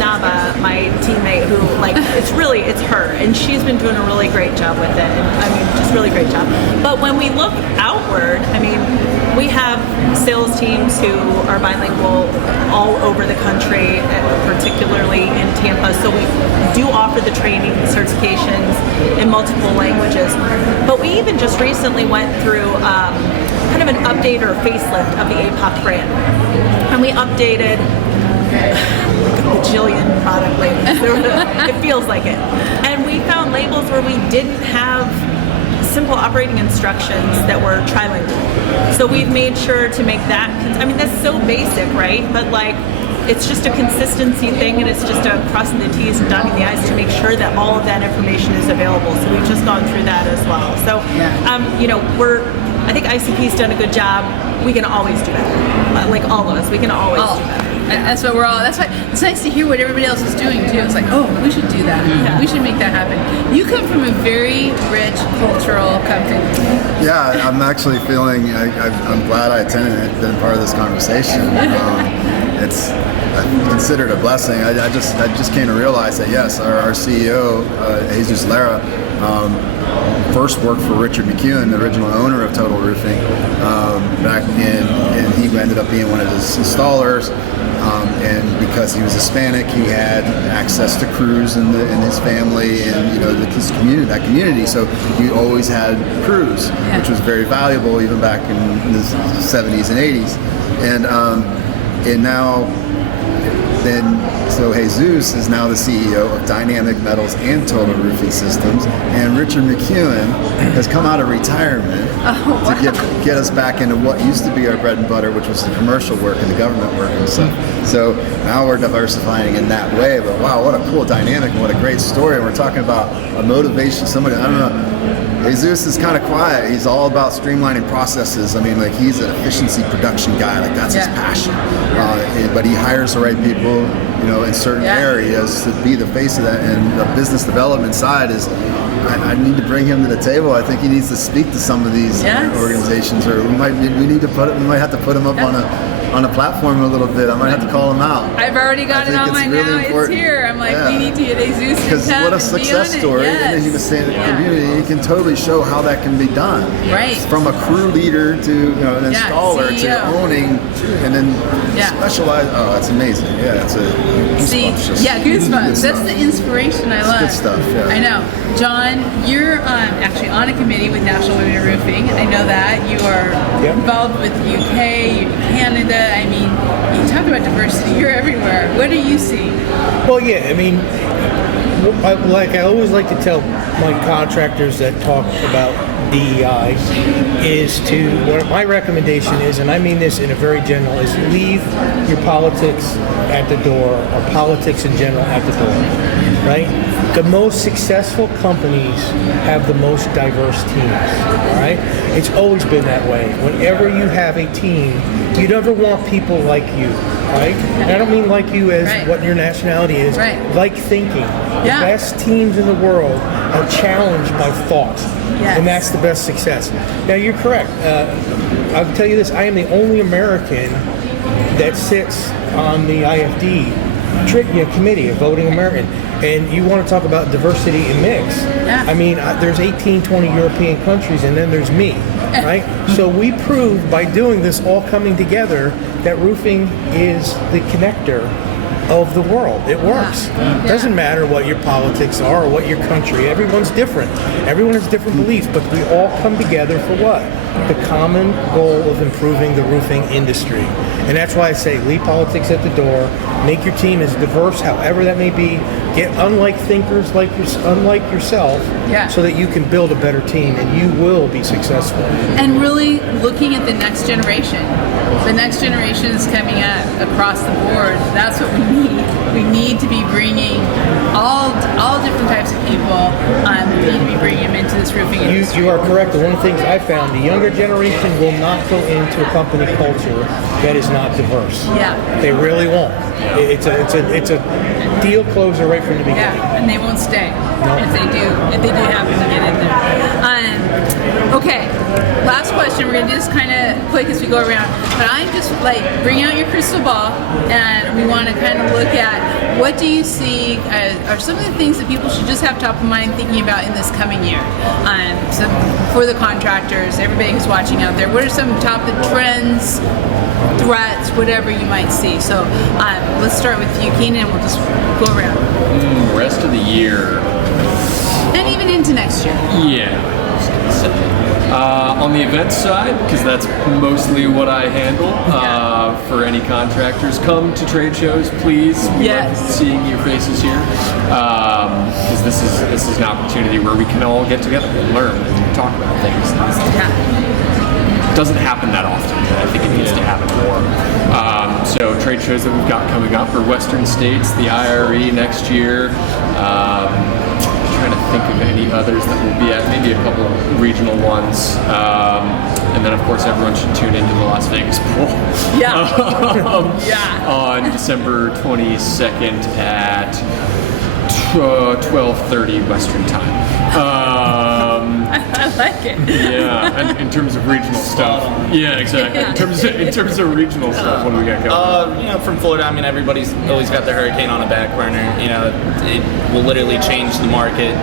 Nava, my teammate, who it's her, and she's been doing a really great job with it. And just really great job. But when we look outward, we have sales teams who are bilingual all over the country, particularly in Tampa. So we do offer the training certifications in multiple languages. But we even just recently went through kind of an update or facelift of the APOC brand. And we updated a bajillion product labels. It feels like it. And we found labels where we didn't have simple operating instructions that were trilingual. So we've made sure to make that, that's so basic, right? But it's just a consistency thing, and it's just a crossing the T's and dotting the I's to make sure that all of that information is available. So we've just gone through that as well. So, I think ICP's done a good job. We can always do better. Like all of us, we can always do better. That's what we're all. That's why it's nice to hear what everybody else is doing too. It's like, oh, we should do that. Yeah. We should make that happen. You come from a very rich cultural company. Yeah, I'm actually feeling. I'm glad I attended it, been part of this conversation. It's I consider it a blessing. I just came to realize that yes, our CEO Jesus Lara. First worked for Richard McEwen, the original owner of Total Roofing, back in, and he ended up being one of his installers. And because he was Hispanic, he had access to crews in his family and his community, that community. So he always had crews, which was very valuable even back in the 70s and 80s. And now. So Jesus is now the CEO of Dynamic Metals and Total Roofing Systems, and Richard McEwen has come out of retirement to get us back into what used to be our bread and butter, which was the commercial work and the government work and stuff. So now we're diversifying in that way, but wow, what a cool dynamic and what a great story. And we're talking about a motivation, somebody, I don't know, Jesus is kind of quiet. He's all about streamlining processes. I mean, like he's an efficiency production guy. Like that's his passion. But he hires the right people, in certain areas to be the face of that. And the business development side is, I need to bring him to the table. I think he needs to speak to some of these organizations, or we might have to put him up on a platform a little bit. I might have to call him out. I've already got it on my now. It's here. I'm like, we need to get Jesus. Because what a success story in the Hispanic community. You can totally show how that can be done. Right. From a crew leader to an installer CEO. to owning and then specialize. Oh, that's amazing. Yeah, it's a goosebumps. Goosebumps. That's the inspiration I love. Good stuff. Yeah. I know. John, you're actually on a committee with National Women in Roofing. I know that. You are involved with the UK, Canada. I mean, you talk about diversity. You're everywhere. What are you seeing? Well, I mean, I always like to tell my contractors that talk about DEI is what my recommendation is, and I mean this in a very general, is leave your politics at the door, or politics in general at the door, right? The most successful companies have the most diverse teams, all right? It's always been that way. Whenever you have a team, you never want people like you, right? And I don't mean like you as what your nationality is, like thinking. The best teams in the world are challenged by thought, and that's the best success. Now, you're correct. I'll tell you this, I am the only American that sits on the IFD committee, a voting American. And you want to talk about diversity and mix. I mean, there's 18, 20 European countries, and then there's me, right? So we prove by doing this, all coming together, that roofing is the connector of the world. It works. It doesn't matter what your politics are or what your country. Everyone's different. Everyone has different beliefs, but we all come together for what? The common goal of improving the roofing industry. And that's why I say leave politics at the door, make your team as diverse, however that may be, get unlike thinkers unlike yourself, so that you can build a better team and you will be successful. And really looking at the next generation. The next generation is coming up across the board. That's what we need. We need to be bringing all different types of people. We need to be bringing them into this roofing industry. You are correct. One of the things I found, the younger generation will not go into a company culture that is not diverse. They really won't. It's a deal closer right from the beginning. And they won't stay if they do happen to get in there. Okay, last question. We're gonna do this kind of quick as we go around, but I'm just like, bring out your crystal ball, and we want to kind of look at what do you see are some of the things that people should just have top of mind thinking about in this coming year. So for the contractors, everybody who's watching out there, what are some top of the trends, threats, whatever you might see? So let's start with you, Keenan, and we'll just go around. Rest of the year. And even into next year. Yeah. On the event side, because that's mostly what I handle, for any contractors, come to trade shows, please. We love seeing your faces here, because this is an opportunity where we can all get together and learn and talk about things. doesn't happen that often. I think it needs to happen more. So trade shows that we've got coming up are Western States, the IRE next year. Trying to think of any others that will be at, maybe a couple regional ones. And then, of course, everyone should tune into the Las Vegas pool. Yeah. On December 22nd at 12:30 Western time. I like it. Yeah, and in terms of regional stuff. Yeah, exactly. Yeah. In terms of regional stuff, what do we got going? You know, from Florida, I mean, everybody's always got the hurricane on a back burner. You know, it will literally change the market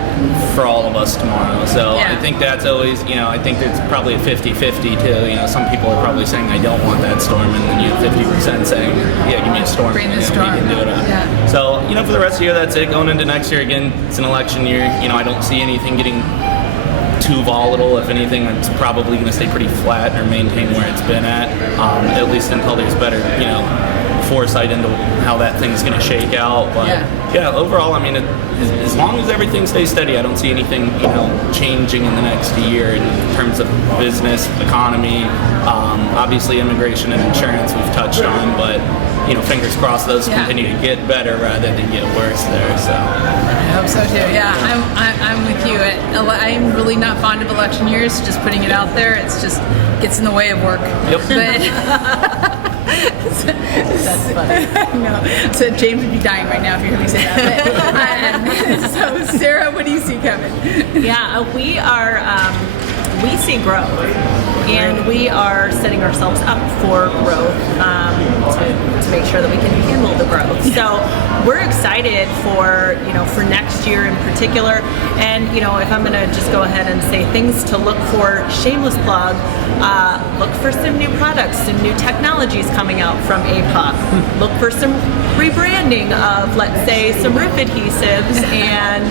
for all of us tomorrow. So Yeah. I think that's always, you know, I think it's probably a 50-50 too. You know, some people are probably saying, I don't want that storm, and then you have 50% saying, yeah, give me a storm. Bring the You know, storm. we can do it. Yeah. So, you know, for the rest of the year, that's it. Going into next year, again, it's an election year. You know, I don't see anything getting too volatile. If anything, it's probably going to stay pretty flat or maintain where it's been at least until there's better, you know, foresight into how that thing's going to shake out. But yeah, overall, I mean, as long as everything stays steady, I don't see anything, you know, changing in the next year in terms of business, economy, obviously immigration and insurance we've touched on, but you know, fingers crossed those continue to get better rather than get worse there. So I hope so too. Yeah, I'm with you. I'm really not fond of election years. Just putting it out there, it's just gets in the way of work. Yep. That's funny. No, so James would be dying right now if you heard me say that. But, so Sarah, what do you see coming? Yeah, we see growth, and we are setting ourselves up for growth to make sure that we can handle the growth. So we're excited for next year in particular. And you know, if I'm going to just go ahead and say things to look for, shameless plug, look for some new products, some new technologies coming out from APOC. Look for some rebranding of, let's say, some roof adhesives and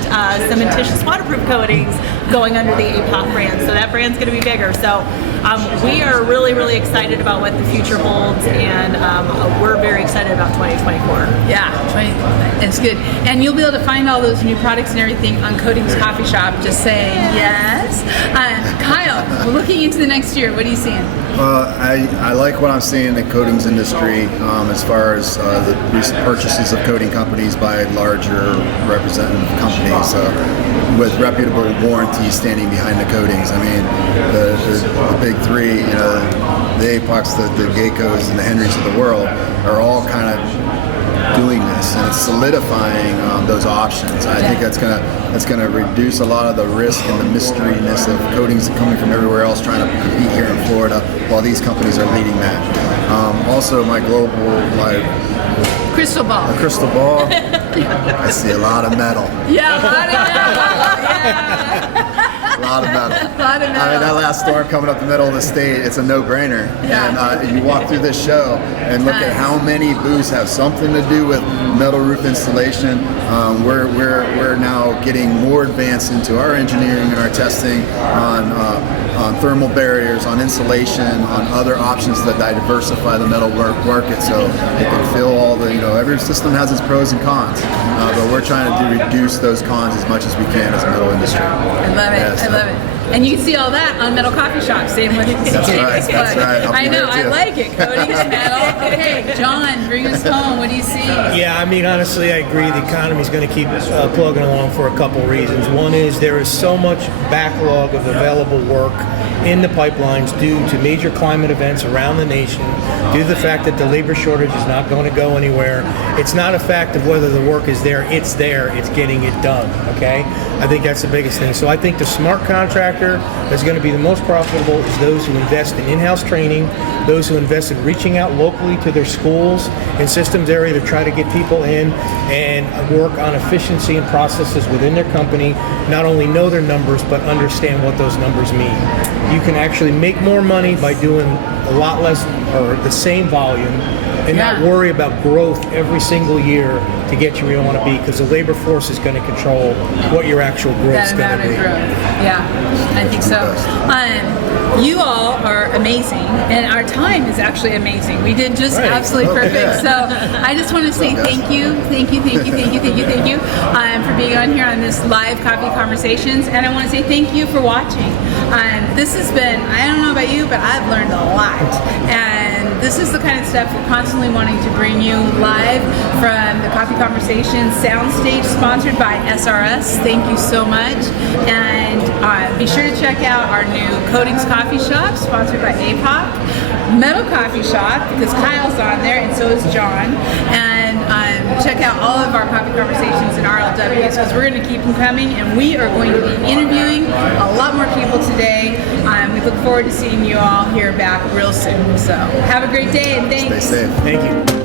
cementitious waterproof coatings going under the APOC brand. So that brand's going to be bigger. So we are really, really excited about what the future holds, and we're very excited about 2024. Yeah, it's good. And you'll be able to find all those new products and everything on Coatings Coffee Shop. Just saying yes. Kyle, looking into the next year, what are you seeing? I like what I'm seeing in the coatings industry as far as the recent purchases of coating companies by larger representative companies with reputable warranties standing behind the coatings. I mean, the big three, you know, the APOCs, the Geicos, and the Henrys of the world are all kind of doing this, and it's solidifying those options. I think that's gonna reduce a lot of the risk and the mysteryness of coatings coming from everywhere else trying to compete here in Florida, while these companies are leading that. Also, my Crystal ball. crystal ball, I see a lot of metal. Yeah, a lot of metal. A lot of metal. A lot of metal. I mean, that last storm coming up the middle of the state, it's a no-brainer. Yeah. And you walk through this show and look at how many booths have something to do with metal roof installation. We're now getting more advanced into our engineering and our testing on thermal barriers, on insulation, on other options that diversify the metal market, so it can fill all the, you know, every system has its pros and cons, but we're trying to reduce those cons as much as we can as a metal industry. I love it. Yes. I love it. And you can see all that on Metal Coffee Shop. Same with That's right. That's right. I know. I like it. Coatings, metal. Okay, John, bring us home. What do you see? Yeah, I mean, honestly, I agree. The economy's going to keep plugging along for a couple reasons. One is there is so much backlog of available work in the pipelines due to major climate events around the nation, due to the fact that the labor shortage is not going to go anywhere. It's not a fact of whether the work is there. It's there. It's getting it done, okay? I think that's the biggest thing. So I think the smart contractor that's going to be the most profitable is those who invest in in-house training, those who invest in reaching out locally to their schools and systems area to try to get people in and work on efficiency and processes within their company, not only know their numbers, but understand what those numbers mean. You can actually make more money by doing a lot less or the same volume and not Yeah. worry about growth every single year to get you where you want to be, because the labor force is going to control what your actual growth That is going amount to of be. growth. Yeah, I think so. You all are amazing, and our time is actually amazing. We did just Right. absolutely Oh, perfect. yeah. So I just want to say thank you for being on here on this live coffee conversations, and I want to say thank you for watching. This has been, I don't know about you, but I've learned a lot, and this is the kind of stuff we're constantly wanting to bring you live from the Coffee Conversations soundstage, sponsored by SRS. Thank you so much, and be sure to check out our new Coatings Coffee Shop, sponsored by APOC, Metal Coffee Shop, because Kyle's on there, and so is John, and check out all of our coffee conversations and RLWs, because we're going to keep them coming, and we are going to be interviewing a lot more people today. We look forward to seeing you all here back real soon. So have a great day, and thanks. Stay safe. Thank you.